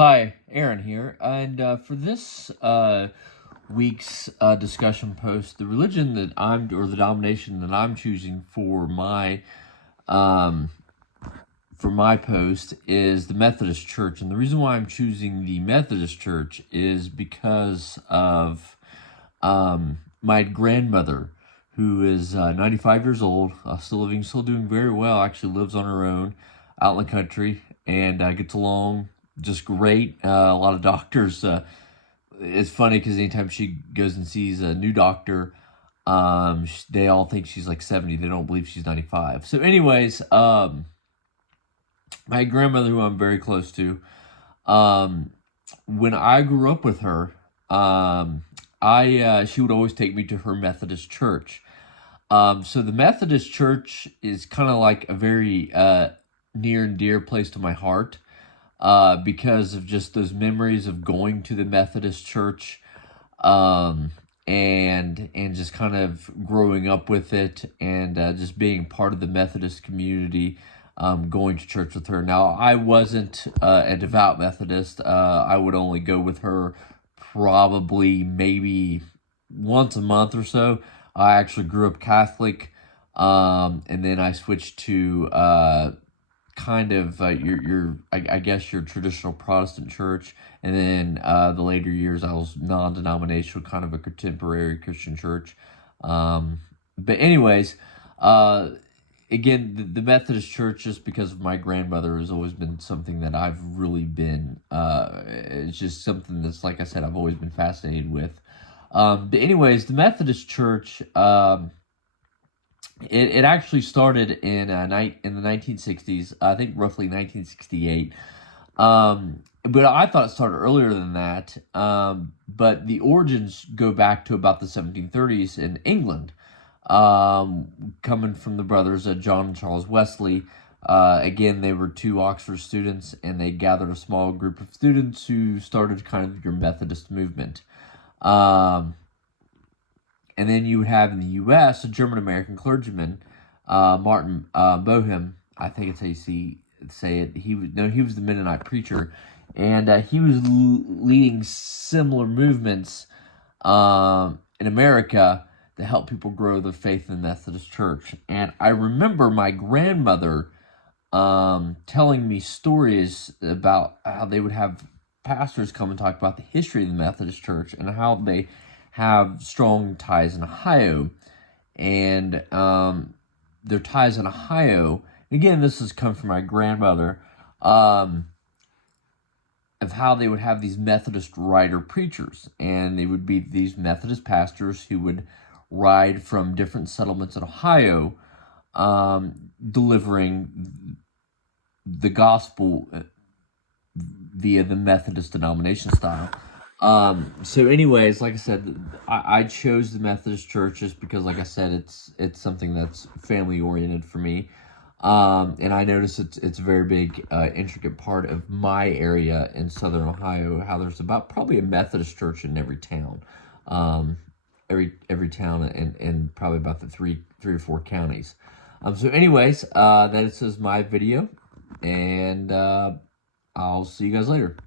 Hi, Aaron here, and for this week's discussion post, the religion that or the denomination that I'm choosing um, for my post is the Methodist Church, and the reason why I'm choosing the Methodist Church is because of my grandmother, who is 95 years old, still living, still doing very well. Actually, lives on her own out in the country, and gets along just great. A lot of doctors. It's funny because anytime she goes and sees a new doctor, they all think she's like 70. They don't believe she's 95. So, anyways, my grandmother, who I'm very close to, when I grew up with her, she would always take me to her Methodist church. So the Methodist Church is kind of like a very near and dear place to my heart, because of just those memories of going to the Methodist Church, and just kind of growing up with it, and just being part of the Methodist community, going to church with her. Now, I wasn't a devout Methodist. I would only go with her probably maybe once a month or so. I actually grew up Catholic, and then I switched to kind of I guess your traditional Protestant church, and then the later years I was non-denominational, kind of a contemporary Christian church. But anyways, again, the Methodist Church, just because of my grandmother, has always been something that I've really been, it's just something that's, like I said, I've always been fascinated with. But anyways, the Methodist Church, it actually started in the 1960s, I think roughly 1968. But I thought it started earlier than that. But the origins go back to about the 1730s in England, coming from the brothers John and Charles Wesley. Again, they were two Oxford students, and they gathered a small group of students who started kind of your Methodist movement. And then you would have in the U.S. a German-American clergyman, Martin Bohem, I think it's how you say it. He was the Mennonite preacher, and he was leading similar movements in America to help people grow their faith in the Methodist Church. And I remember my grandmother telling me stories about how they would have pastors come and talk about the history of the Methodist Church and how they have strong ties in Ohio, and their ties in Ohio, again, this has come from my grandmother, of how they would have these Methodist rider preachers, and they would be these Methodist pastors who would ride from different settlements in Ohio, delivering the gospel via the Methodist denomination style. So anyways, like I said, I chose the Methodist Church just because, like I said, it's something that's family oriented for me. And I notice it's a very big, intricate part of my area in Southern Ohio, how there's about probably a Methodist church in every town, every town, and probably about the three or four counties. So anyways, that is my video, and I'll see you guys later.